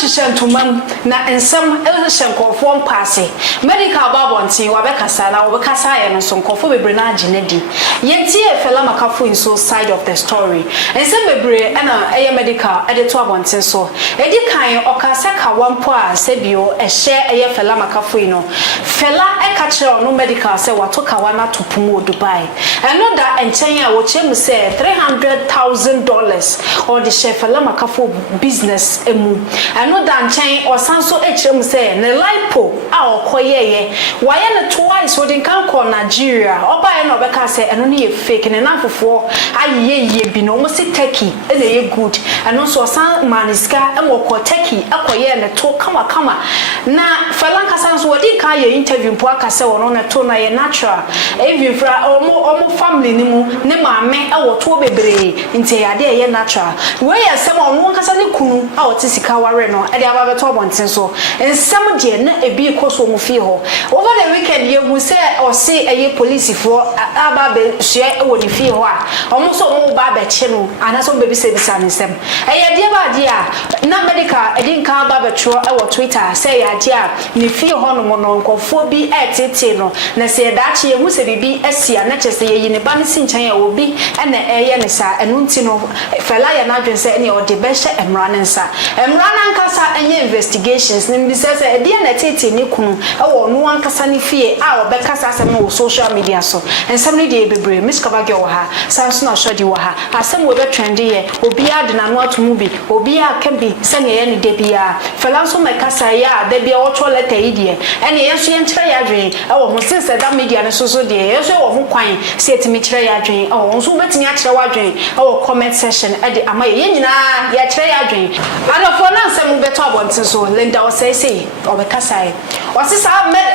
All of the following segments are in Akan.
shishentumam na ensem shenkorfo mpase medical babontin wabekasa na wabekasa ye no sonkorfo bebre na aginedi yentie fela Makafui so side of the story ensem bebre na eye medical edeto abontin so edi kan okasa ka wampo a sebio ehye eye fela Makafui no fela ekachiro no medical say watoka wana topumo Dubai eno da enchen a wo chemu say $300,000 or the chef fela Makafui business emu eno da nchen osanso echemu say ne lipo a okoyeye waye ne twice wodin kan ko Nigeria oba ye no beka say eno ne fake ne nanfofo ayeye bi no mo si turkey ene ye good eno so osan maniska enwo ko turkey akoye ne to kama na fela kasanso wodi kan ye interview mpo aka say wono ne to na ye natural even fra omo family ni mu ne maame ewo to bebre nti ya de ye natural we ye sem ono kasa ne kunu a otisika ware no e de aba beto bonten so ensem de na ebi koso mu fi ho over the weekend ye hu say o say eye police for aba be hye ewo ni fi ho a omo so omo ba be che no anaso bebi se bisa ne sem eye de ba de a na medical edin kan ba be tro ewo Twitter say ya de a ni fi ho no mo no nkofo bi etete no na se da che ye hu se bibi asia na che se ye ne ba ne sinchan ya obi ene eye ne sa enu nti no fela ya na dwen se ene o de be hye emra nsa nkasa enye investigations ni se se e de na tete ni kunu ewo no ankasa ni fie a obekasa asem no social media so ensem ni de bebre miskaba gyo ha sanso na shodi wo ha asem we be trend ye obi ade na no atomu bi obi aka bi se ne ye ne de bia fela so mekasa ya de bia o cho letter idie ene ye so ye nkyere ya dwen ewo ho since that media ne so de ye so wo ho kwan se etimi kyere ya dwen ewo so betimi akyere wa dwen ewo comment section e de ama ye nyina ya kyere ya dwen adofo na nsem beto abontin so Linda o say obekasa wasisa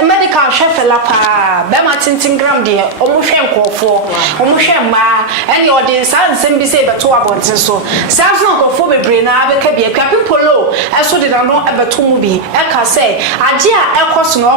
medical chef la pa be ma tintin gram de omo hwe nkofo omo hwe ma ene odi san nsem bi say beto abontin so san no nkofo bebre na abeka bi akwa pipolo eso de na no ebeto mu bi e ka say age a ekoso no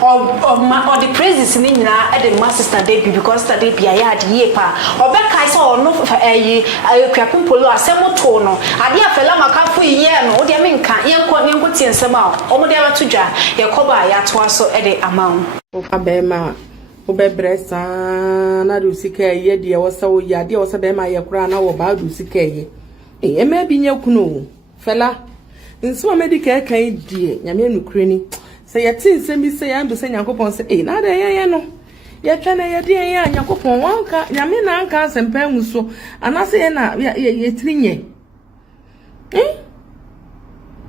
ho the praises ni nyina e de ma sister dey because sister dey bi ya de ye pa obeka say no akwa pipolo asem to no ade afela Makafui ye no de menka yenko tiensem a omo de abeto dwa ye koba ya to aso e de amount ofa bema obebre sa na do sika ye de wo sa wo ya de wo sa bema ye kura na wo ba do sika ye e ma bi nya kunu fela nso Medikal kan die nyame anukure ni se ye tinsem bi se ya mbe se Yakopon se na de ye no ye twene ye de ye Yakopon wanka nyame na anka asempa nso anase ye na ye tirinye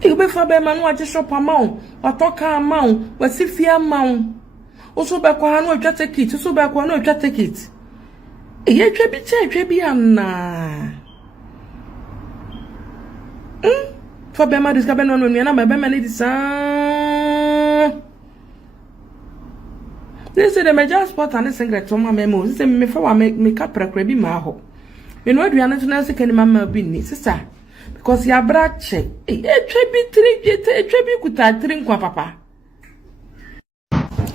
Igbe fa be manu aje shop amount watoka amount wasifi amount oso be kwa no atwa ticket oso be kwa no atwa ticket ye twa bi che bi ana fa be ma diska be no na be ma ni disa this is the major sport and secret to my memo say me fa wa me ka prakra bi ma ho me no aduane to na se kan mama bi ni sister because ya brache etwe bi kuta 3 nkwa papa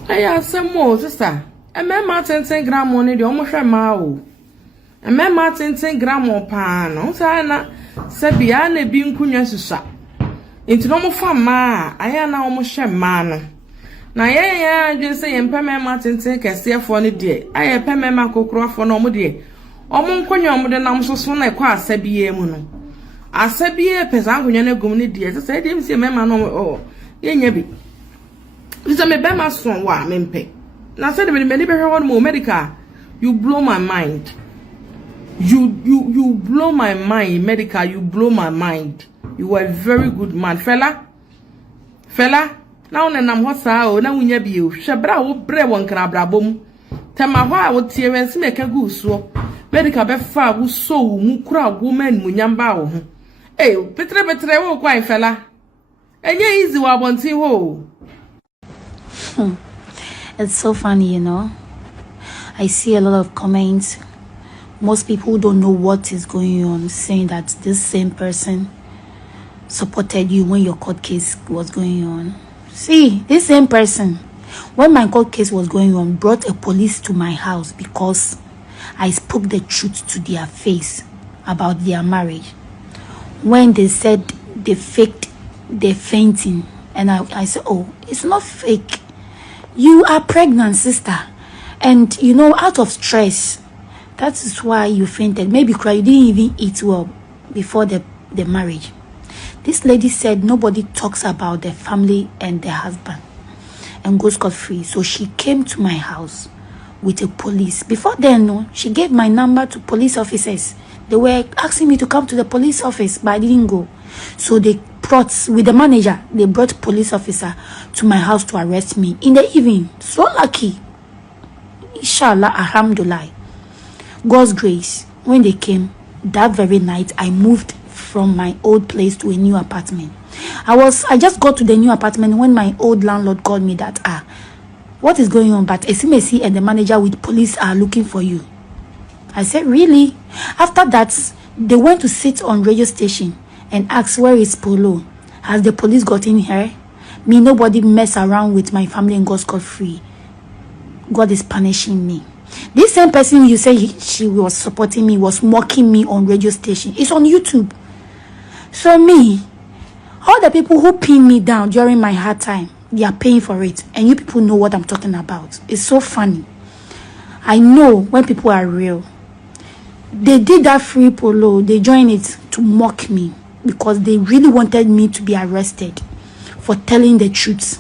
aya samo sister emema 10 gram money de omo hwe ma o emema 10 gram pa no sa na sabia na bi nkunwa susa enti no mo fa ma aya na omo hwe ma no na ya dwen se ye mpemema 10 kesefo ne de aya pemema kokrofo no omo de omo nkunwa omo de nam soso na ekwa asabie mu no asabie pesa nkunya na gum ne die se dem se mema no yenya bi bisa me be ma so wa mempe na se de me be hwe mo medical you blow my mind you blow my mind medical you blow my mind you are a very good man fella na one nam ho saa o na wunya bi o hwe bra wo bre won kra bra bom tema ho a wo tie wen se me ka gu so medical be fa wo so mu kura go man mu nyamba wo ho betre wo kwa fela enye easy wa bontin ho. It's so funny, you know. I see a lot of comments. Most people don't know what is going on, saying that this same person supported you when your court case was going on. See, this same person, when my court case was going on, brought a police to my house because I spoke the truth to their face about their marriage. When they said they faked they're fainting. And I said, oh, it's not fake. You are pregnant, sister. And, you know, out of stress, that is why you fainted. Maybe you didn't even eat well before the marriage. This lady said nobody talks about the family and the husband and goes scot-free. So she came to my house with a police. Before then, no, she gave my number to police officers. They were asking me to come to the police office, but I didn't go. So they brought, with the manager, they brought police officer to my house to arrest me in the evening. So lucky. Inshallah, alhamdulillah. God's grace. When they came, that very night, I moved from my old place to a new apartment. I just got to the new apartment when my old landlord called me that, what is going on? But SMSC and the manager with police are looking for you. I said, really? After that, they went to sit on radio station and ask, where is Polo? Has the police gotten her? Me, nobody mess around with my family and got scot-free. God is punishing me. This same person you say she was supporting me was mocking me on radio station. It's on YouTube. So me, all the people who pinned me down during my hard time, they are paying for it. And you people know what I'm talking about. It's so funny. I know when people are real. They did that free polo. They joined it to mock me because they really wanted me to be arrested for telling the truth.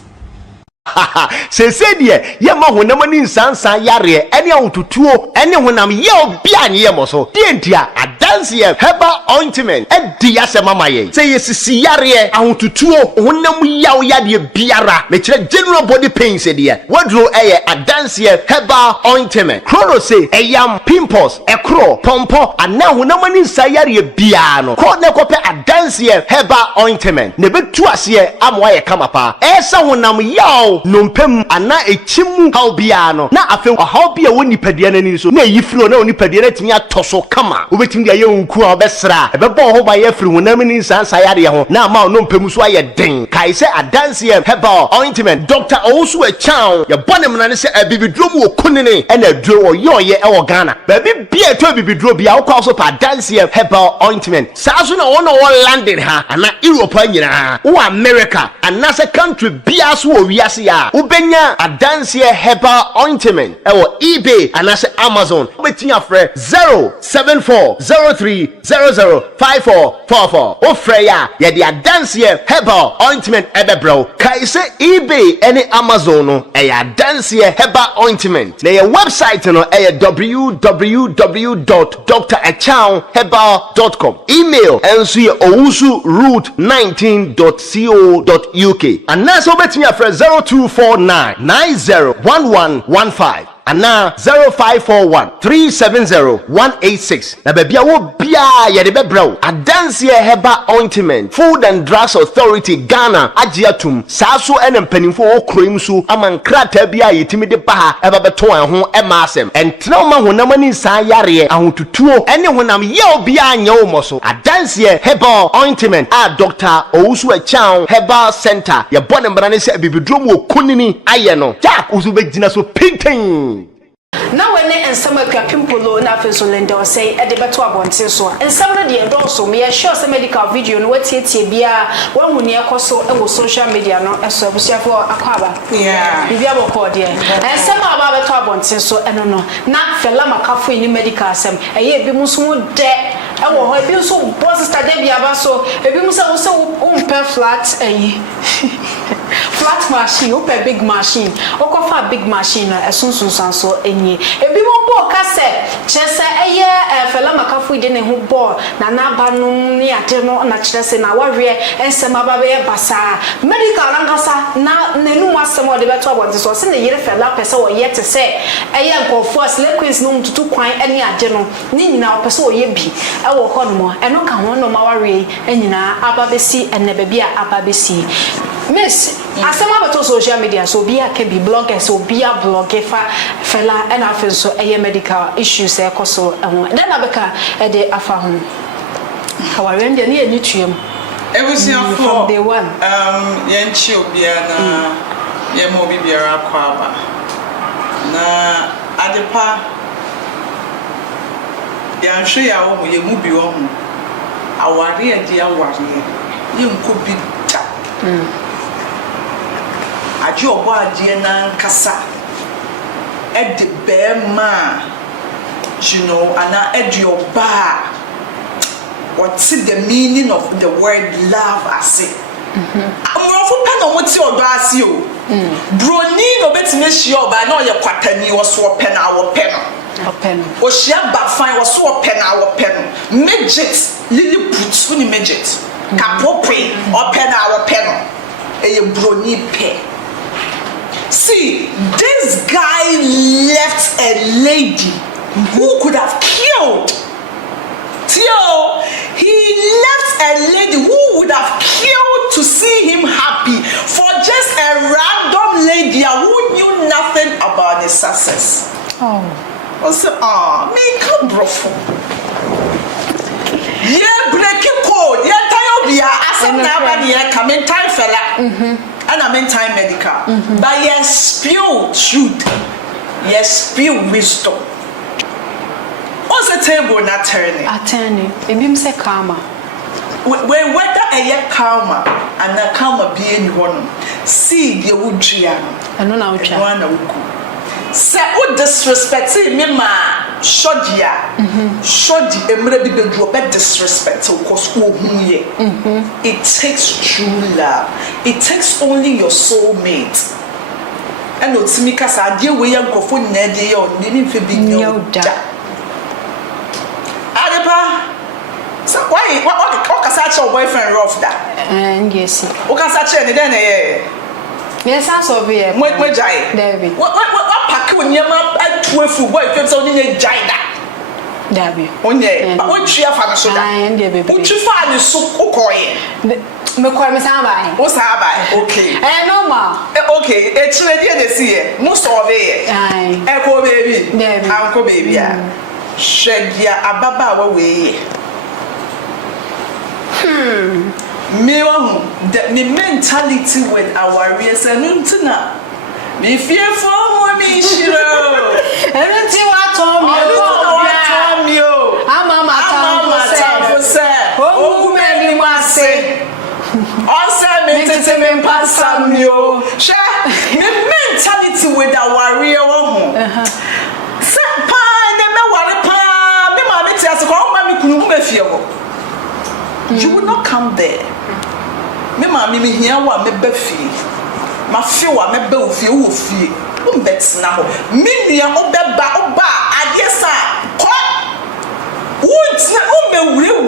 Se die yema honam ni nsansan yare ene awututuo ene honam ye obia ne ye moso die ntia adanse ye herbal ointment edi yasema maye se yesisi yare awututuo honam yaw yade biara me kire general body pain se die wadro eye adanse ye herbal ointment chrono se eyam pimples ekro pompo ana honam ni nsan yare bia no ko ne kope adanse ye herbal ointment ne betu ase amwa ye kamapa esa honam yaw nompem ana echimu haubiano na afe haubia woni padua nani so na yifiro na woni padua na timi atoso kama obetimi dia ye nku a obesra ebebo ho ba ye firi wonam ni nsansa yade ho na ma nompem so aye den kai se adanse herbal ointment doctor also a chow ye bonem na ne se abibidrom wo kunini na aduro wo yoye e wo Ghana ba bibia to abibidro bia wo kwa so pa adanse herbal ointment sa so na wona wo landed ha ana Europe anyina wo America ana se country bia so wo wiase ya ubenya adanse herbal ointment ewo eBay and as Amazon wetin afre 07403005444 ofre ya ye de adanse herbal ointment ebebro kai se eBay any Amazon no e adanse herbal ointment na your website no e www.drachowherbal.com email enso ye owusu@19.co.uk and na so wetin afre 0249901115 and now 0541370186 na babia wo bia ye de bebrew adanse herbal ointment Food and Drugs Authority Ghana agiatum saso ene mpanimfo wo kroim so amankrata bia yetimi de ba eba beto an ho emasem entna ma honam ani san yare ahotutuo ene honam ye obia anya wo moso adanse herbal ointment Dr. Owusu Echan Herbal Center ye bone mbrane se bibidrom wo kunini aye no jack usu begina so pinten na wene ensama kwa pimpolo na afenso lende o say e de beto abonte so ensama de endorso me sure say medical video no watietie bia wanhu ne ekoso e wo social media no eso abusiafo akwaba bibia boko de ensama aba beto abonte so eno no na fela Makafui ni medical asem eye bi muso de e wo ho bi so bo sister de bia ba so e bi muso wo se wo umpe flat flat machine upe big machine okofa big machine na esunsun so enyi ebi mo bo ka se chese eye fela Makafui de ne ho bo na na ba no ni ade no na chese na wahwe ensema ba be basa medical angasa na nenu asem o de beto abonte so se ne yire fela pese wo ye te se eye nkofo slequins no mtutu kwan ene ade no ni nyina o pese wo ye bi e wo ho no mo eno ka ho no ma wahwe enyina ababesi ene ba bia ababesi Miss, asema beto social media so be a can be blogger so be a blogger fella and after so a medical issues e koso then abeka e de afa ho how are you near nutrium from day one yenchi obia na ye mo bibiara kwaba na adepa ya nhwe ya wo ye mu bi wo ho aware ade aware ye nko bi Aje obo ade na nkasa e de bema you know ana e de oba what's the meaning of the word love as it amorofo pe na mo ti odo ase o broni no betime hia oba na oye kwatani wo so pe na wo pe no o hia ba fine wo so pe na wo pe no midget lilliput woni midget kapope o pe na wo pe no eye broni pe. See, this guy left a lady who could have killed. Theo, he left a lady who would have killed to see him happy for just a random lady who knew nothing about his success. Oh. Also, me come brofo. Yeah, breaking code. Yeah, Tayobia. Asam na ba coming time fella. And I mean time medical. But yes, spew truth. Yes, spew wisdom. What's the table not turning? Attorney. Ebim say karma. When whether a yet karma and a karma being one, see the wood tree. I know now. Say what disrespect me ma shodia. Shodi emre bi bedro be disrespect because it takes true love. It takes only your soulmate. And otimika sa de we yankofo na de yo ni mfe bi nyoda. Adepa so why what ka sa your boyfriend rough da? And yes. O ka sa che ne den na yes, I saw here. Mo jai. David. What pack on your map at 12 boy if so ni jai da. David. Onye, but what tria fa so da. And baby. What you fa ni so kokoye. Me kwa me samba. O samba. Okay. No ma. Okay, e chire dia de see. Mo so be ye. E ko baby. David. Anko baby a. Hwedia ababa wa we. Me mentality with our race and untina. Me fearful for me, Shiro. And see what Tom you. I'm for say. Oh, many must say. Also, me pass some you. Share me mentality with our real home. Set pine, never want to pine. Me, mammy, just call mammy, couldn't feel. You will not come there. Me mama me here wa me befi. Ma fi wa me be ofie wo fie. Wo bet na ho. Me nua obeba oba ade sa ko. Wo tina o me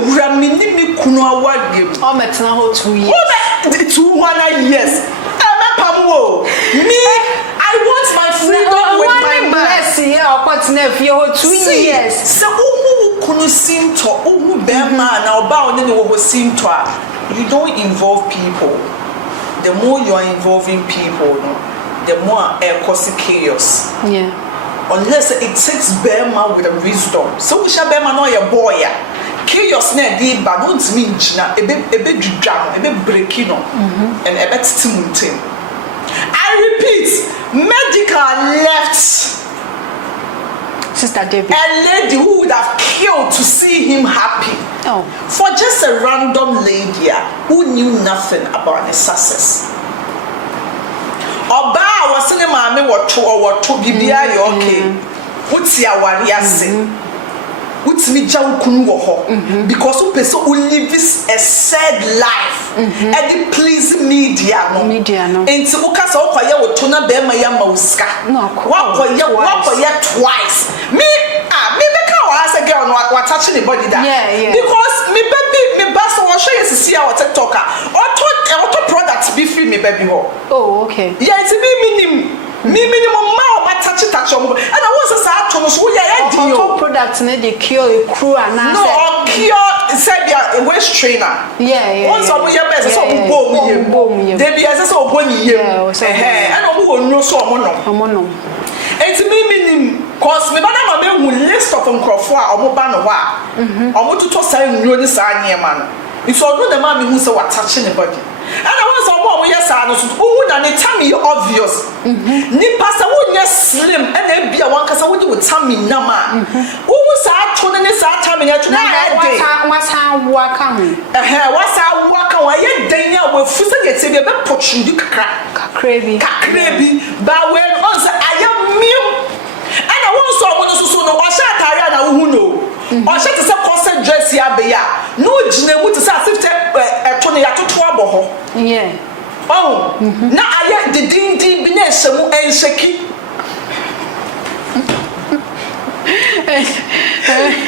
wura me ni me kunu awagem. O me tina ho 2 years. O me 2 years. Me pam wo. Me I want my freedom with my bless here o ko tina fie ho 2 years. So kunu simto ohu be ma na oba oni ne wo simto a. You don't involve people. The more you are involving people, the more it causes chaos. Yeah. Unless it takes Burma with a wisdom. So we shall Burma know your boy. Chaos ne di ba no mean china ebe dwam ebe breaking and ebe timuntem. I repeat, Medikal left Sister David. A lady who would have killed to see him happy. Oh. For just a random lady who knew nothing about his success. Oba was in mommy what to bibia you okay. What's your warrior What's me jam kunu wo because who person who lives a sad life and it please media no enti wo kasa wo kwaye wo to na be ma ya ma uska wo kwaye twice me be ka wa as a girl no wa touch the body that because me baby me bass wo show you see our TikTok auto product be free me baby ho. Oh okay. Yeah, it's me minimum ma ba touch and I was say to no so yeah auto product na dey cure a crew and no cure said a waist trainer once omo ye best so omo yem dey be say so omo ni yem and omo no so omo no it's me cause me bana ma me hu list of nkrofo a omo ba no ho a omo tuto say nnuo ni sa anyema no so do the ma me hu say what touch the body and I was omo yes sa no so who na ne tummy obvious nipa sa wo slim and e bia wan kasa wo di wo tummy nama wo sa to ne sa tummy ya to na e dey wasa waka ho wasa waka wa ye dan ya wo fu se ye te be potrundi kakra bi ba we on say ayam meal and I want so so no wa sha atare na wo hu no o sha te se corset dress ya be ya no gina mu te se asifte eto ne ya toto abo ho oh na aye the ding bi na ehemu ensheki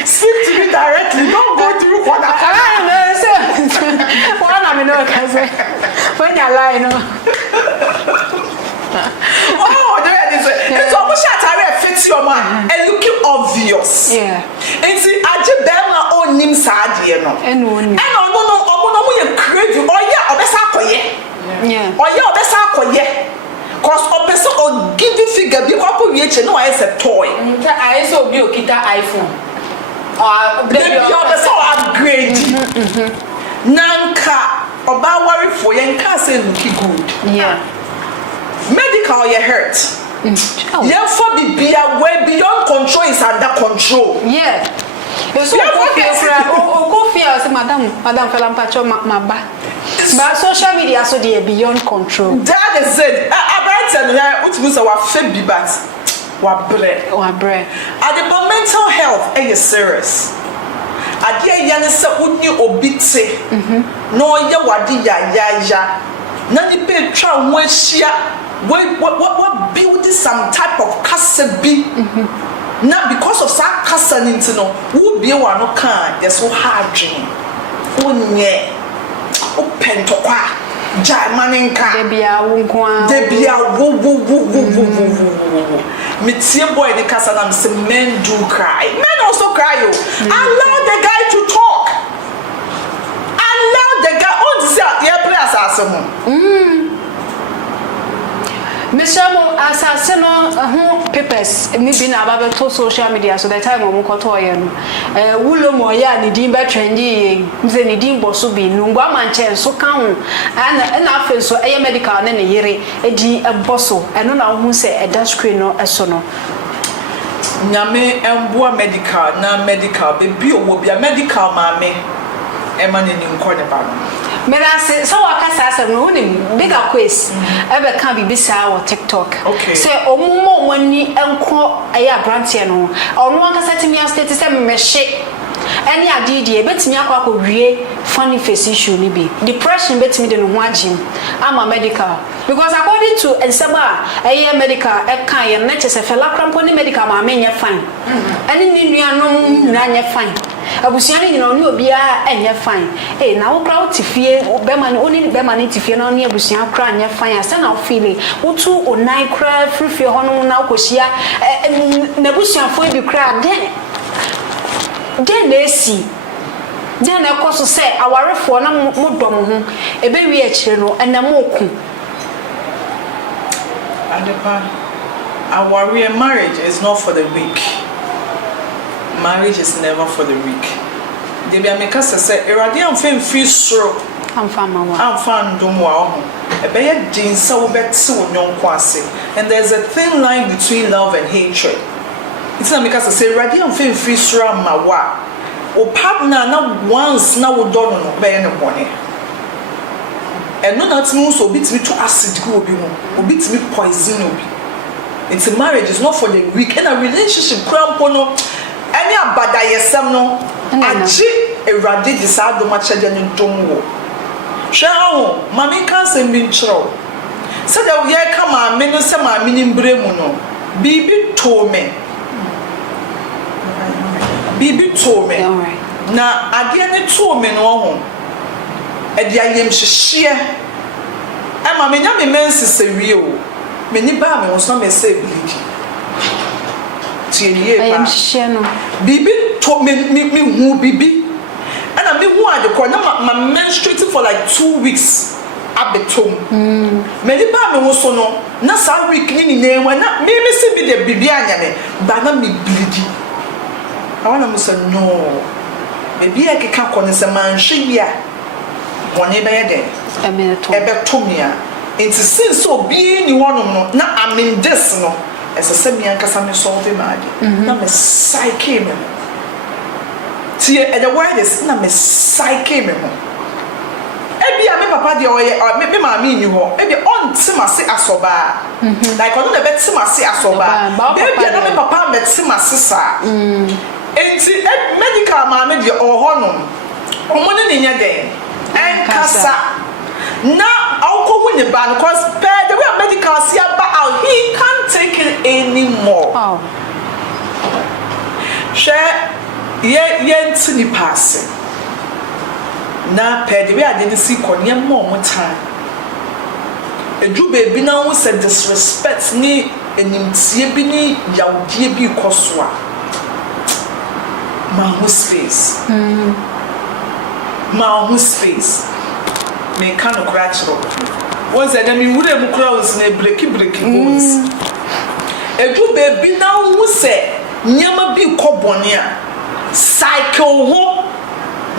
speak to me directly don't go through what I one am no kaze when you lie no oh there it is it's almost atare fit your man and looking obvious and see aje bema onim saade no and no you crazy oya obesa akoye oya obesa akoye cause obesa o give figure bi kwapo wie no I say toy I say obi okita iPhone baby obesa upgrade nanka oba worry for yenka say looking good medical you hurt for bibia where beyond control is under control so go fear say madam felampacho maba but social media so they beyond control that is it about and what means our fabi but wa bre at the mental health is serious ade ya ne se uni obite no ye wade ya na ni pe twa ho ahia what build some type of kasabi now because of that kasa no wo bie wa no kan yes so hard dream onye open to kwa jamaninka debia wo nko debia wo me tie boy the kasa na say men do cry men also cry yo allow the guy to talk allow the guy on say the play asase Mishamo asase no papers me bi na aba to social media so the time omo koto ye no wulo mo ya ni din ba trendy nze ni din boso bi no ngwa manche so kan ho na afa so eye medical na ne yere edi boso eno na hu se eda screen no eso no nyame emboa medical be bi owo bia medical maame ema ne ni nkɔ ne ba no Merase so wakasa asem no nim bigger quiz ebe kan bibisa wo TikTok say omumo wani enko aya brantie no onu wakasa timi state say mehye any adidi betimi akwa wie funny face issue ni bi depression betimi de no ho agim ama medical because according to enseba aya medical e kan ye na chese fela krampo ni medical ma menye fine ani ni nuanom na nye fine abusiani nyina oni obia enye fine na wo kra utifie bema ni oni bema ni tifie na oni abusian kra enye fine asa na feeling utu onai kra frifie hono na ukohia na abusianfo bi kra den esi den na koso se awarefo na modom ho ebe wi akire no enamoku adepa our marriage is not for the weak. Marriage is never for the weak. They be make us say erade amfem free soro amfam dum wa ho e be ye jinsa wo beti wo nyonko ase and there's a thin line between love and hatred. It's not make us say erade amfem free soro ma wa o partner na once na wo do no be ye ne bone and no that means so bit me to acid go obi ho obi ti me poison obi. It's a marriage is not for the weak and a relationship crampo no any abada yesem no aji erade disado ma chede ne ntomwo hwe ho mami kan se bi nchro se da ye ka ma me no se ma me ni mbremu no bibi to me na ade ne to me no ho e dia yem hyehyie e ma me nya me mensi se wie o me ni ba me wo so me se bilidi I am sheno bibi to me hu bibi and I me hu ade ko na ma menstruating for like 2 weeks abetom me ni ba me wo so no na sa week ni na na me se bi de bibi anya me ba na me bilidi I want to say no bibi e keka ko ne se man hwe bia woni be ye de ebetom ya It's since so being you want no na I'm in this no as a semi ankasa me solve my na me psyche me tie and the word is na me psyche me ho ebi a me papa de oye me mama ni ho ebi on tima se asoba like on na be tima se asoba ebi na me papa be tima se sa enti medical mama de o ho no omo ne nya den enkasa na alcohol in the ban because the way medical see about out he can't take it anymore. Oh. Share ye ntini pass. Na the way I didn't see konya more time. Edu baby now said disrespect ni enimtie bi ni yawdie bi koswa. Ma who space. Ma who space. Me kind of crash up. Once I mean, would have crowds in a breaky bones. A good baby now who say, Nyama be cobonia, cycle home,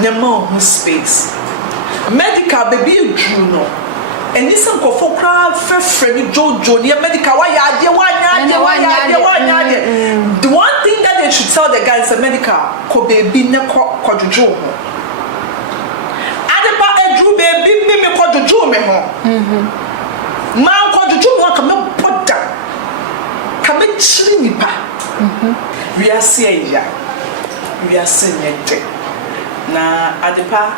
Nyama who space. Medical baby Juno, and this uncle for crowd, first Freddy Jojo, near medical. Why are the one thing that they should tell the guys a medical could be Neco. Baby, me ko jojo me ho ma ko jojo mo ka me poda ka me chiri nipa we are see ya we are see nyete na adepa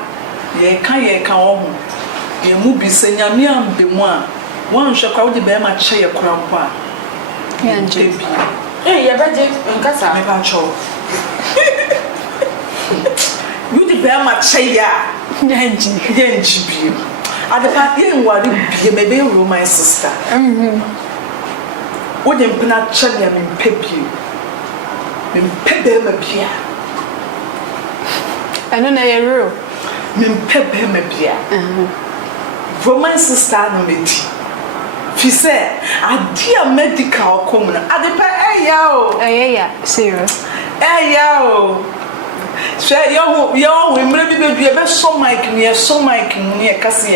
ye kan wo ho ye mu bi se nyame ambe mu a won hwe kwa wo de be ma che ye kura mpo a ye nje ye beje nkasa me ba cho you de be ma che ya Yanji bi. At the party, you are the baby my sister. What you cannot tell me in peppy. In pepe, my beer. I don't know your rule. In pepe, my beer. For my sister, no meeting. She said, I dear medical common. At the party, yeah, serious. Yo. Share yo we maybe be so mic near kasa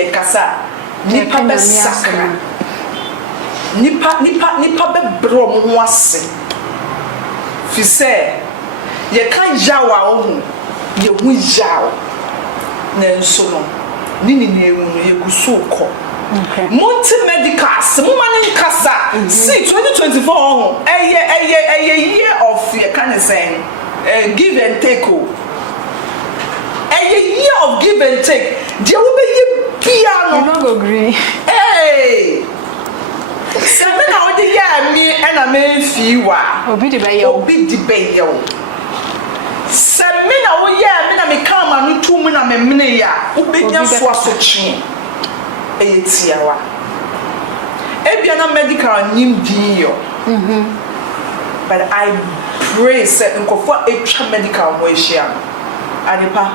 nipa be sakra nipa be bro mo ase fi say ye kan jawa ohun ye hu jawa na nso no ni ewu no ye guso ko multi medicals mo man kasa see 2024 ohun year of ye kan say give and take a year of give and take. There will be piano. You not go agree. Hey, 7 hours the year me and a man fewa. Obi the bayo. 7 hours year me na me come and 2 minutes me mine ya. Obi nya so asochi. Tiawa. Ebia na medical nim din yo. But I pray say nkofo etwa medical mo ehia. Adepa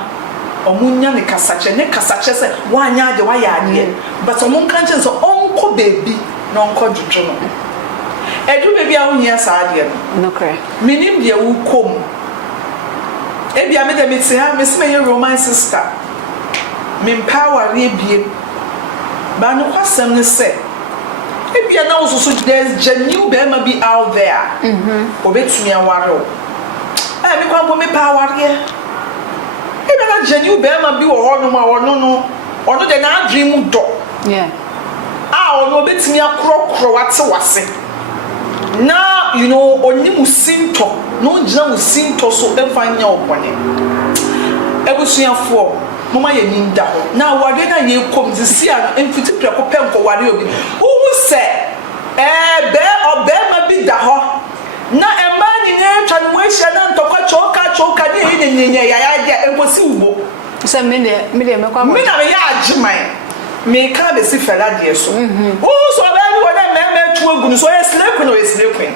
omunya ne kasache say wanya de waya ade but omun kan chen so onko baby na onko dwodwo no edu baby a wonya sa ade no kre minim de wo kom ebia me de meti ha me se me romance sister me power re bie ba no kwasem ne say ebia na also there's genuine bema be out there obetumi aware o me kwa me power re ebe na genuine bema bi wo hono ma ono de na dream do yeah ono betumi akrokro wate wase na you know onimu sinto no gina mu sinto so emfanya opone ebusuafo mama ye ninda ho na wade na ye kom disi a emfiti preko penko wade obi uhu se be ma bi da ho na emani ne twa no ehia na ntokwa choka ne nyenye ya dia emosi ubo se me kwa me na me ya agiman me ka be si fela de so so be ni wona me tu agu so ye slave no ye slave queen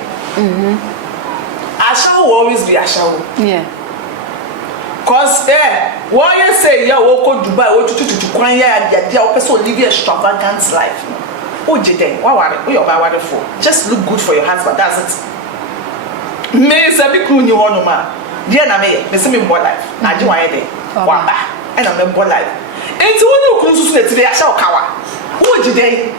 asha will always be asha yeah cause what you say ya wo ko Dubai wo tutu kwan ya dia o person live a extravagant life o jide wa ware o your ware for just look good for your husband that's it me say be kru ni hono ma dia na me say me bo life na ji wa ye de wa ba e na me bo life enti woni okun susu na ti ya sha okawa o jide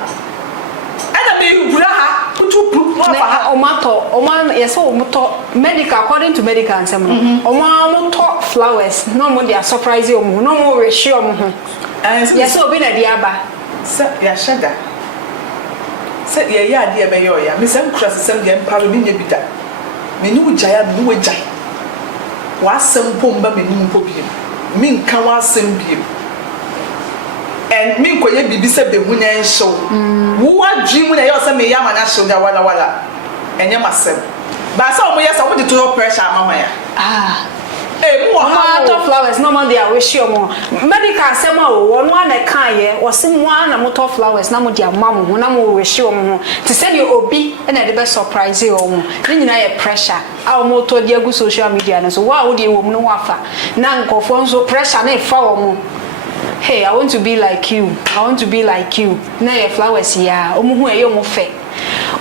de gura ha putu pu no fa oman yes omoto medical according to medical and some omoto flowers no mo dey surprise omo no mo we shi omo ho yes obi na dey aba se ya shada se ye ya de be yo ya me sem kura sem de empa me nya bida me nu jaya me nu jaya wa sem pomba me nu mpo bi me nka wa sem bi and me koye bibi se be hu nya nsho wo adwim na yo se me ya ma na show da wala enye masem ba sa omo yes omo de to pressure mama ya to flowers no man dey wish you mo medical say ma wo no na kan ye wo se mo na moto flowers na mo dia mam ho na mo wish you mo to say you obi na dey be surprise you mo ni nyina ye pressure a mo to dey agu social media na so wa wo dey wo mo no wafa na nkofo nso pressure na e fa wo mo. Hey, I want to be like you. I want to be like you. Na your flowers ya. Omo hu e yo mo fe.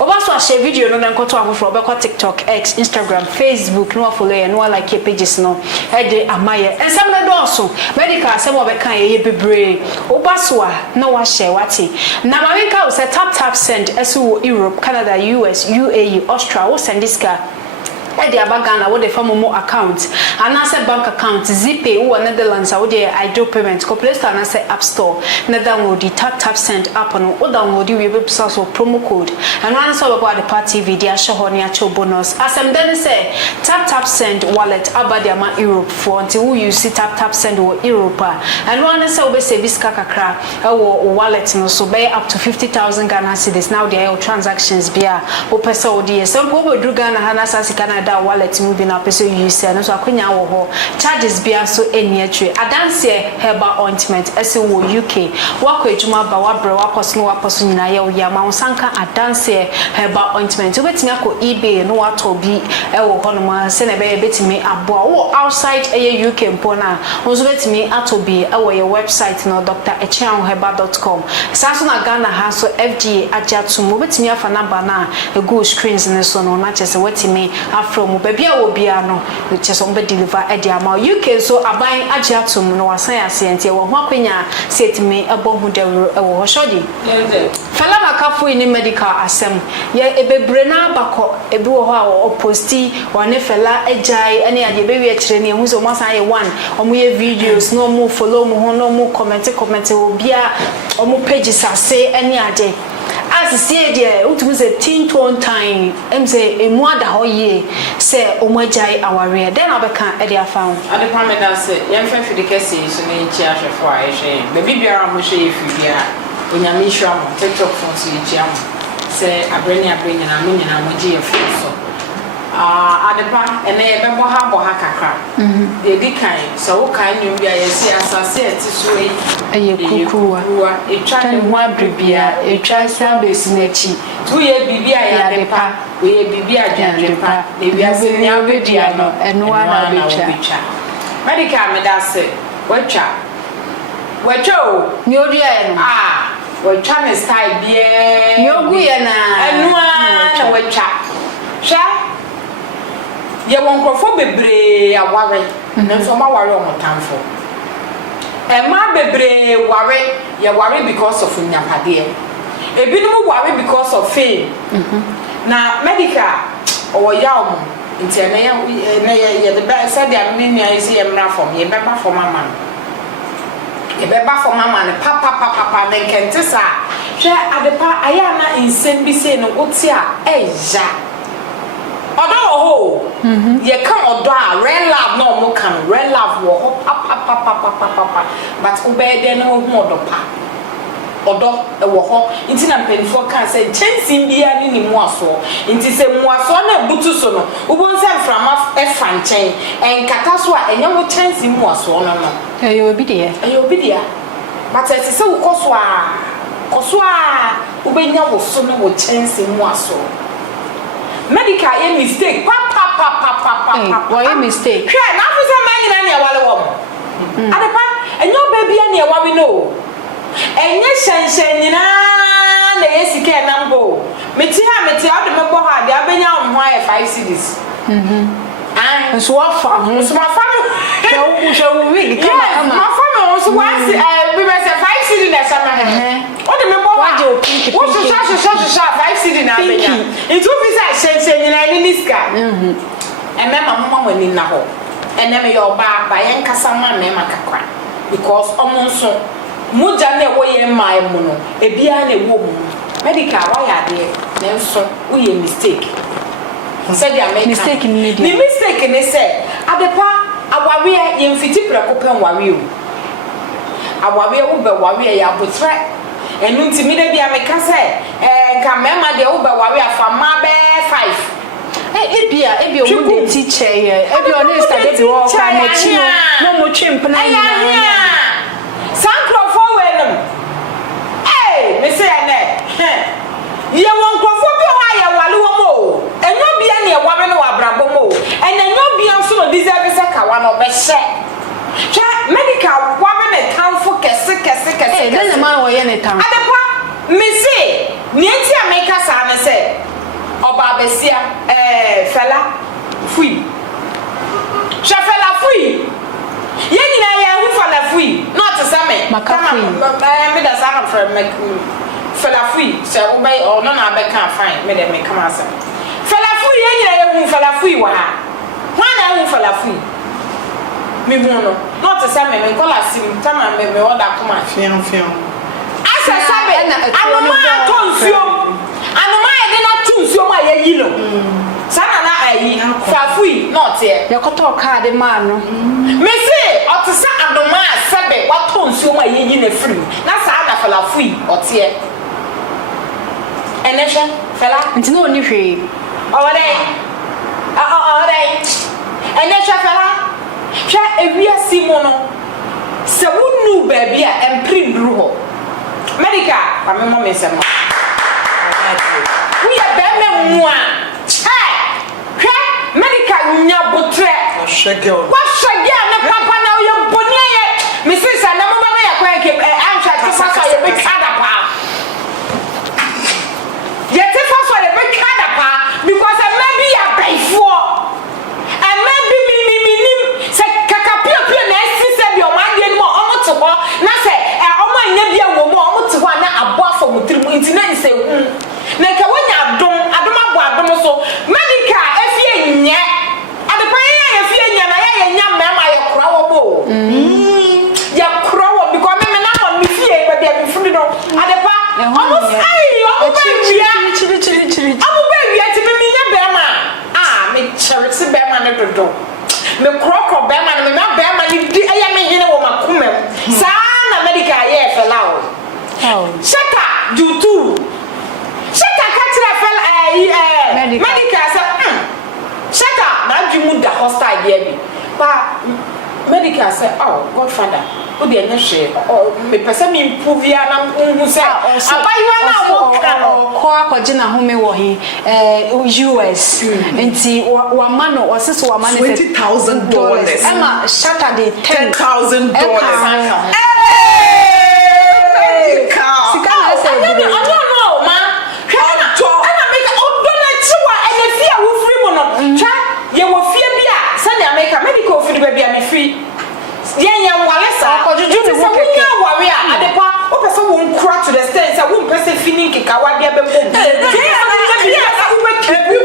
Oba so share video no na nkoto afofro obekọ TikTok, X, Instagram, Facebook, no follow ya, no like your pages no. E dey amaye. Ensam na do so. Medical asem obeka ye bebre. Oba so a na wa share wati. Na ma winka wo say tap send esu wo Europe, Canada, US, UAE, Australia, wo send this car. Edi abagana wo de mo account anase bank account Zipay wo Netherlands wo de idle payment ko Play Store anase App Store na download the tap send app no wo download we website so promo code and one so about the party video show ho ne acho bonus asem den say tap send wallet abadi ama Europe for until you use tap send wo Europe and one say we be service kakra wo wallet no so buy up to 50,000 Ghana cedis now there transactions bia wo pesa wo dey some go do Ghana hanasa sikana da wallet moving up so you say no so akonya wo ho charges bia so eni atwe adanse herbal ointment ese wo UK wako ejuma ba wabre wakoso no wakoso nyina ye wo ya ma wonsanka adanse herbal ointment obetimi akọ eBay no wato bi e wo ho no ma se na be betimi aboa wo outside e UK mpona onzo betimi ato bi e wo ye website no drechangherbal.com saso na Ghana ha so FDA ajatum obetimi afa number na e go screens ne so no na chese wetimi from bebia wo bia no chese on be deliver e dia ma UK so aban ajatum no wasan asente wo ho akwenya setimi ebo hu dawro e wo ho shodi fela Makafui ni medical asem ye ebebre na abakọ ebi wo ho a wo posti wone fela ejai ene ade be wi kire ne hu so mo san ye one omo ye videos no mo follow mo ho no mo comment obia omo pages ase ene ade as see there utumu say tin ton time em say emu ada ho ye say omajai aware then abeka e dia found ade pameda say yem fa fidi kese so na nchi ahwefo a ehwe be bibiara mo hwe efibia onyame hwa mo TikTok phone so nchi am say abreni na mo nyina mo je efo so adepa ene ye bebo ha kakra de dikan so wo kan nyum bia ye si asase ati so yi eye kukuwa etwa ne ho abribia etwa sabesi nachi tu ye bibia ya depa we ye bibia dwandepa e bia se nya obedia no eno ana betwa medical me da se watwa o ni odua ye no watwa ne style bia yogu ye na eno na watwa hwa ye wonkrofo bebre aware nso ma ware omotamfo ma bebre ware ye ware because of nyapade ebinum ware because of fame na medical o yaw interne ye the best said there many is ye mra from ye beba for mama ne papa ne kentisa hwe adepa aya na insem bi se no oti a eja odo ho ye kan odo a real love no mo kan real love wo ho papa but ubede no hu odo pa odo e wo ho nti na mpenfo kan say chensin bia ni mu aso nti se mu aso na butu so no ubon se mframa e fanchen enkata so a enye wo chensin mu aso no ayo obi dia but se se wo koso a ubenya wo so no wo chensin mu aso medical a mistake papa why mistake hwe na afisa man nyina ne wale wo adepa enyo baby ne e wawe no enye hyenhyen nyina na yesike na mbo meti ade mebo ha de abenya wo ho aye 5 cedis so afa ho so ma fa me show wig kama ma fa me so once we be say 5 cedis na sama he o de mebo ha wo so shot 5 cedi na abenya it will be say shen na ni niska and mama wani na ho and me your ba yen kasa ma me makakwa because omonso muja na wo ye mai mu no ebia na wo mu medical why are there na nso wo ye mistake said ya make mistake ni the mistake ni say adepa awawe ye mfiti preko pen wawe o awawe wo be wawe ya botre enu ntimi de bia meka say nka mema de wo be wawe afama be 5 ebia wo de teacher ye ebia on study de wo ka na chi no mo twempna ni sankro for wenum me say ene ye won krofo bi o aye wale wo mo enyo bia na e wawe no abrabo mo enyo bia nso no deserve se ka wa no be hye twa medical wawe ne tanfo kese then the man wo ye ne tanfo adepa me say ni enti ameka sa na say oba besia fela fui fela fui ye nyina ye hu fela fui not to say Makafui me da sa from fela fui so obey or no na be can fine me dem come as fela fui ye nyina ye hu fela fui wa ha na hu fela fui me hu no not to say me call asim tama me order come fiam asa sabe anoma consume anoma ye na tunsuo ma ye yi no sana na ayi fafui not here ye koto card man no me say otisa anoma sabe wa tunsuo ma ye yi na free na sa na falafui otie enesha fela nti no ni hwe alright enesha fela hwa ewia simono se wonu ba bia emprim duru ho medical amemo me sema we are bemme mua hwa medical nya botre wa shege na papa na yo boni ye me sisa na mo ba na ya kwa ke ancha ti papa ye be kada pa ye ti papa ye be kada pa because maybe ya baifo and maybe me se kakapia pia na esi se bi o ma de ni mo o mo to ho na se o ma nya bia wo mo o mo to ho na abo afo mo tiri mo nti na se na ka wonya adom abo adom so medical efie nye adepa ya efie nya na ya nya mema ya kura wo bo ya kura wo because me na on me fie ba bia me funi no adepa almost o ba chiri abu ba wi ati me nya bema me charity bema ne dodo me kroko bema ne me na bema ni di eya me hine wo makomam sa na medical ya fela o shaka jutu shaka katira fel medical say shaka na dwumu da hostile dia bi ba medical say oh godfather o de na hwe me pese me improve ya na hu say abayiwa na wo kano ko akwaje na home wo he US nti wa mano wasisi wa mano $20,000 ema shaka de $10,000 medical free baby am free yen wale sa ko juju ni wo keke wale a adepa o person won kura to the stand say won person feeling keka wa bia be bo bi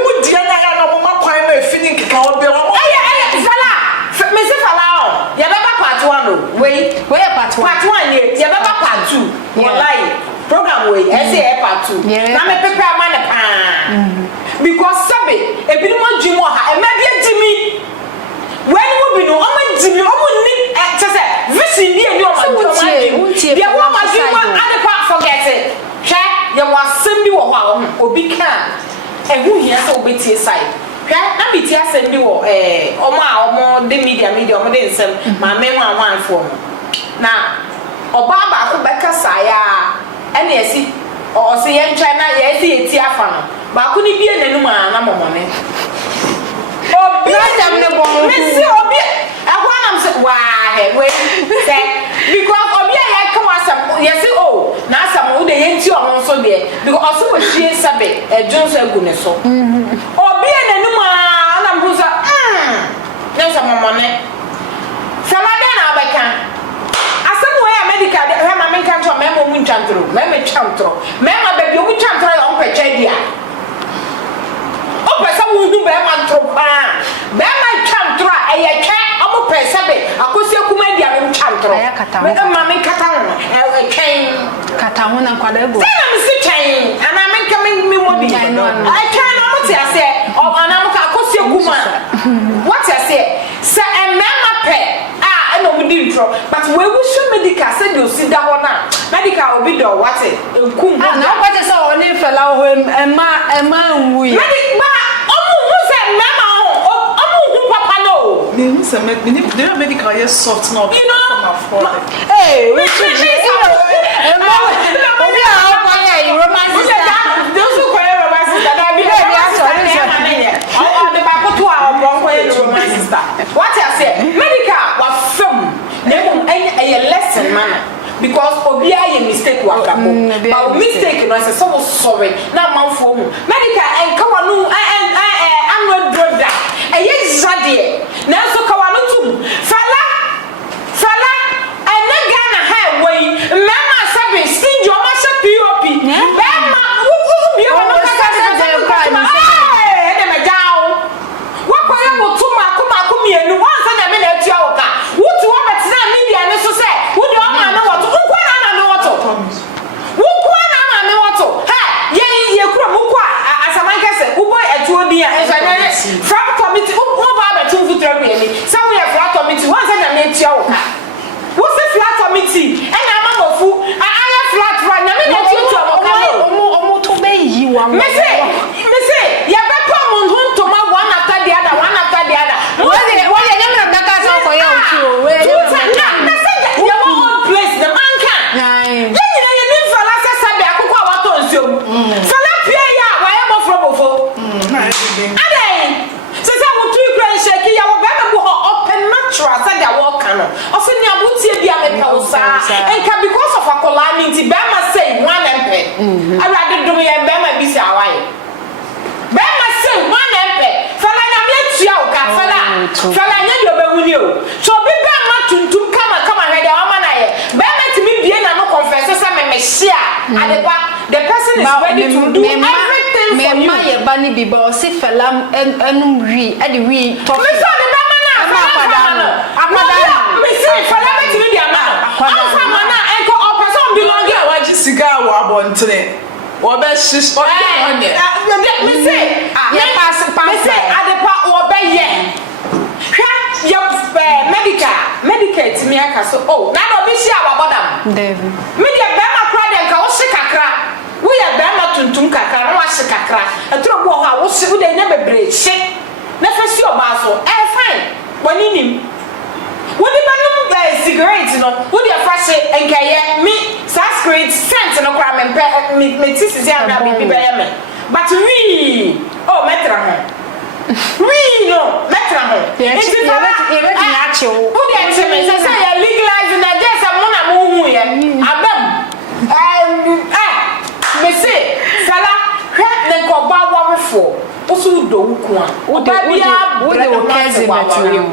mu dia na ga no ma kwan ma feeling keka wa bia wa fala me se fala o ya be part 1 o we part 1 ye ya be part 2 wallahi program we e say part 2 na me prepare man pa because sabe e bi mo dwimo ha e ma bia dimi when we be no am dimi o mo ni say vision bi eni o ma dimi dia wo ma dimi adepa forget it hwe ya wasem bi wo ho a obi kan ehu hia so obetie side hwe na bi tie asem bi wo omo de media omo de nsem ma me ho anwanfo no na oba ba ko beka saya ene esi o se ye ntwa na ye esi eti afa no ba ko ni bi enanu ma na momone obi adam ne bon me si obi ahwanam se wa he we say because obi ya come asam yes o na asam wo de yenti o nso de because oso wo hwie sabe ejonso agu ne so obi enanu ma na mbuza na sa momone samade na abeka asam wo ya medical he ma men kan to me mo mu ntantro me me chantro me ma baby o mu chantro kata me mama kata ho train kata ho na kwada ego say na me si train ana me nka me modi I train na mo ti ase o ana mo ka akosie kuma what you say say emema pe no we did intro but we should medical say you sit down na medical obi do what enkum na what say o ni fela ho ema nwu ya medical omu hu say mama omu hu papa no me say medical yes soft no you know hey we should ema obi a ko ya romance sister those who call romance sister that be the back to our bronco romance sister what you say medical wa film a lesson man because obi a mistake wa kabo but mistake no say so sorry na man for mu medical en kawanu anno droda zade na so kawanu tum fala Ghana ha way mama sabi stingy o ma sha pop mama bi o no ka mienu wan sa na me na atua wo ka wutu wo betina media ne so se wo de o ma na woto wo kwa na me woto wo kwa na ma me woto ha ye kura mu kwa asaman kese wo boy atuo din a engineer from committee wo ba betu futra me ni sa wo ye flat committee wan sa na me atua wo ka wo se flat committee e na ma mofu aya flat right na me na atua wo ka omo to be yi wa me se ye be pa mo nto ma one after the other and because of a calamity, Bama say one MP. I rather do me and Bama be Sawai. Bama say one MP. Fala Yamia Fala Yabunio. So be Bama to come and read the Amanae. Bama to me be no confessor, some Messiah. And the person is ready to do everything for you. My bunny be bossy fella and we at the we talk. Cigar wa bontre wo be shish o me say ye pass me say adepa wo be ye hwa ye medical me aka so oh na do be shi awabodam David me de be ma kra de nka wo shi kakra wo ye be ma tuntum kakra na wa shi kakra atro bo ho a wo shi wo de nya bebre shi na fa shi o ba so fine woni nim wodi banum cigarette no wodi afase enkaye me cigarette scent no kra me tisi ya na bibi be me but we oh metra ho we no metra ho it's you nya che wo wodi ante me say ya legalize na just am na mo hu ye abam me say sala hwe ne ko ba wa fo osu do wuku a wodi wo cousin betina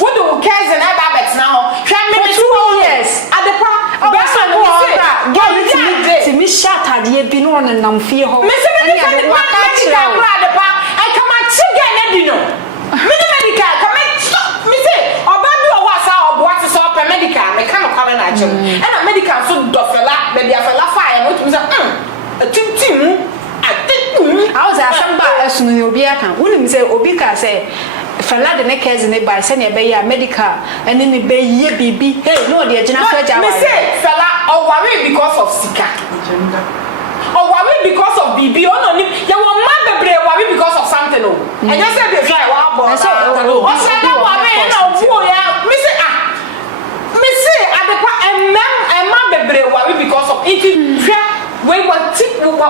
wodi wo cousin na ba betina ho hwe me 2 years adepa besa no get me shot ade bi no on nam fie ho me se me ka wa ka chira adepa I come at chiga na di no me medical come me say oba bi o wa sa obo ati so pe medical me ka no kwa na ajem e na medical so do fela be dia fela fa ya no tumi say tintim I was asamba esunu obi aka woni say obi ka say fela de ne kezi ne ba se ne be ya medical ene ne be ye bibi hey no de agina so ja wa me say fela o worry because of sika or worry because of bibi o no ni ye wo ma bebre worry because of something no and you say be try wa bo so o say that worry na owo ya me say adepa emma bebre worry because of it we want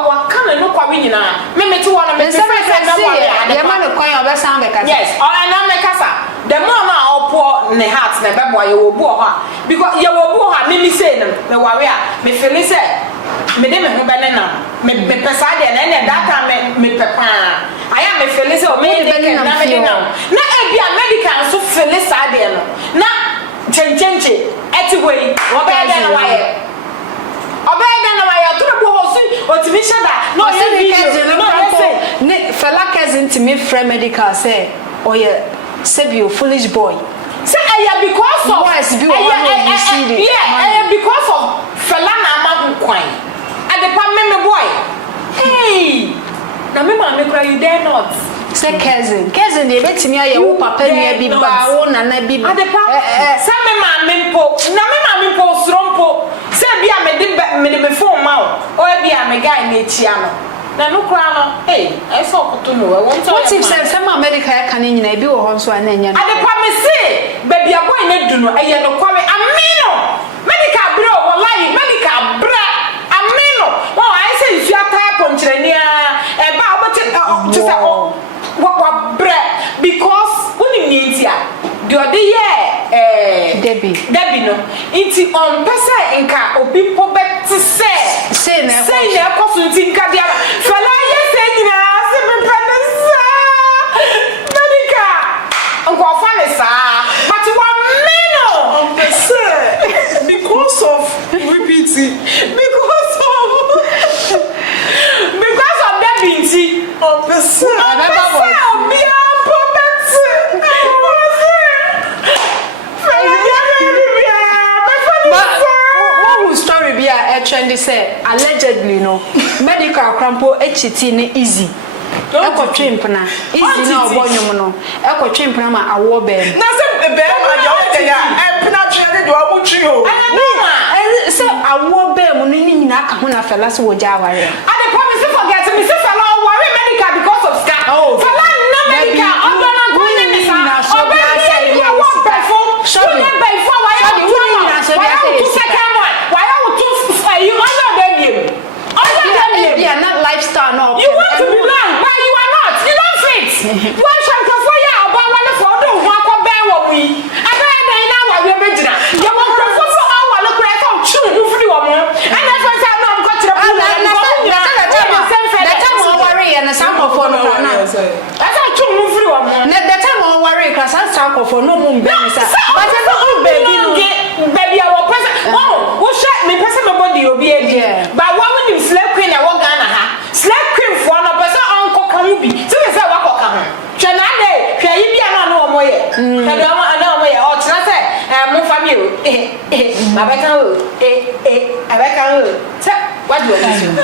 what can no kwa nyina me meti wona me say na wa ye ma me kwan obesan be kasa yes or na me kasa the more na opo ne heart na be boy ye wo bu ho because ye wo bu ho me say na me ware a me feel say me de me ho be na me pesa de na that time me pepa aya me feel say o me de na me de na e bia medical so feel say de no na chenchenche etiwei wo be de na wa ye obeda na wa ya turu bo hosi otimi shada no ye video no say ne fela cousin to me friend medical say oh yeah sebio foolish boy say aya because because of because of Felana Amahu Quine. And the Pameme boy. Hey, now me cry you dare not. Say cousin they bet me ya wo papa ni bi ba wo nana bi ba say me ma mempo na me ma mempo srompo say bia me de phone ma o bia me guy na etia no na no kra no eh so okoto no we want to what if say ma medical ya kan nyina bi wo ho so ana nya adepa me say baby aboy na du no eye no kware amino medical bro wallahi medical bra amino oh I say if you are type on trenia e ba obete to say what bread because when you need ya the other year Debbie no inti on pesa inka obi pobet say na koso inti inka dia fala yes nyina se me penesa Medika onko fale sa but one meno on pesa because of repeating because of Debbie inti on pesa trendy say allegedly no medical crampo HT ni easy eko twimpna easy na obonyum no eko twimpna ma awo be na se be ma ya o de ya pna twede do abutwi o say awo be mu ni nyina aka ho na fela se wo ja aware I promise forget me say fela worry medical because of scar fela na medical obana go ni sa obana say ya perform so na by for why you second one why you under them yeah not lifestyle no you want to belong but you are not you don't fit one shanka for ya about one for do one ko be wo wi abaya dan na wa we bejina you want to for our look like on true you free wo mo and that one say no am ko tire that time we worry and some of for no na that's how true you free wo mo that time we worry class and some of for no mo be say but no baby our present oh wo share me person my body obi edi but what when you slave queen e wo Ghana ha slave queen for no person onko kan bi so we say wa ko kan hwe na de hwe yi bia na no mo ye na do na mo ye o tira say mo family abeka o abeka o what do you do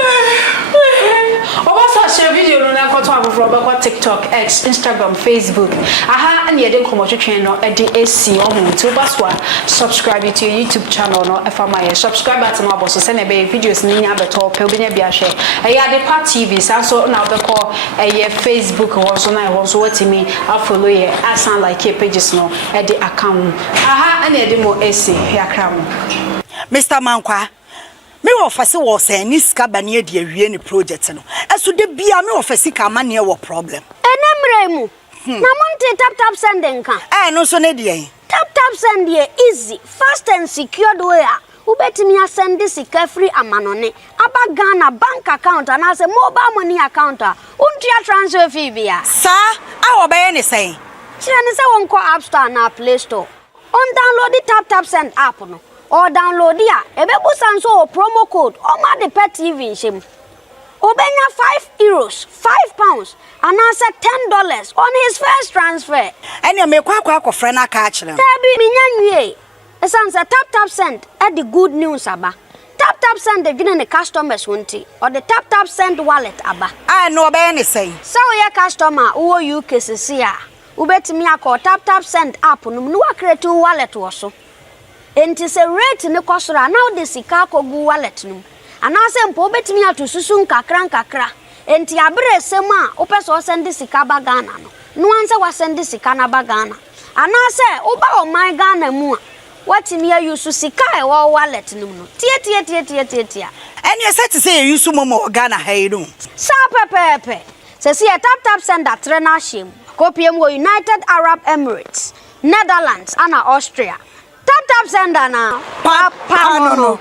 Oba share video no na koto abofro ba ko TikTok, X, Instagram, Facebook. Aha and ye dey komo twetwen no e dey AC ohun ti oba so subscribe to your YouTube channel no e fa my subscribe button no aboso se na be videos ni nya beto pe obi nya bia hwe. E ya dey part TV so na be ko ye Facebook won so na won so watimi follow ye asan like your pages no e dey account. Aha and ye dey mo AC yakra mo. Mr. Mankwa me office was any scabania de awie ni project no eso de bia me office ka ma ne wo problem enemremu na monte tap sending kan no so ne de tap send ye easy fast and secured way ubetimi asend sika free amanone aba Ghana bank account and as a mobile money account untia transfer fee bia sa a obaye ne say kire ne say won ko App Store na Play Store on download the tap send app no or download ya ebebu sanso promo code o ma de pet TV shim obenya €5 £5 and answer $10 on his first transfer ene me kwa akofre na ka akire tabi minyanwie esanse tap send e the good news aba tap send de gine ne customers wonti or the tap send wallet aba no obey ne say so we customer wo UK sisi a ubetimi akọ tap send app no no create wallet wo so enti se rate ne kosora now de sika kogu wallet no anase mpo betimi atosusu nkakra enti abre sem a opeso send sika ba Ghana no anse wa send sika na ba Ghana anase oba o my Ghana mu a watimi ayusu sika e wo wallet no tie eni se ti say yusu momo Ghana hayiru sa pepepe se si tap send atre na him kopiem wo United Arab Emirates Netherlands and Austria tap send na papa no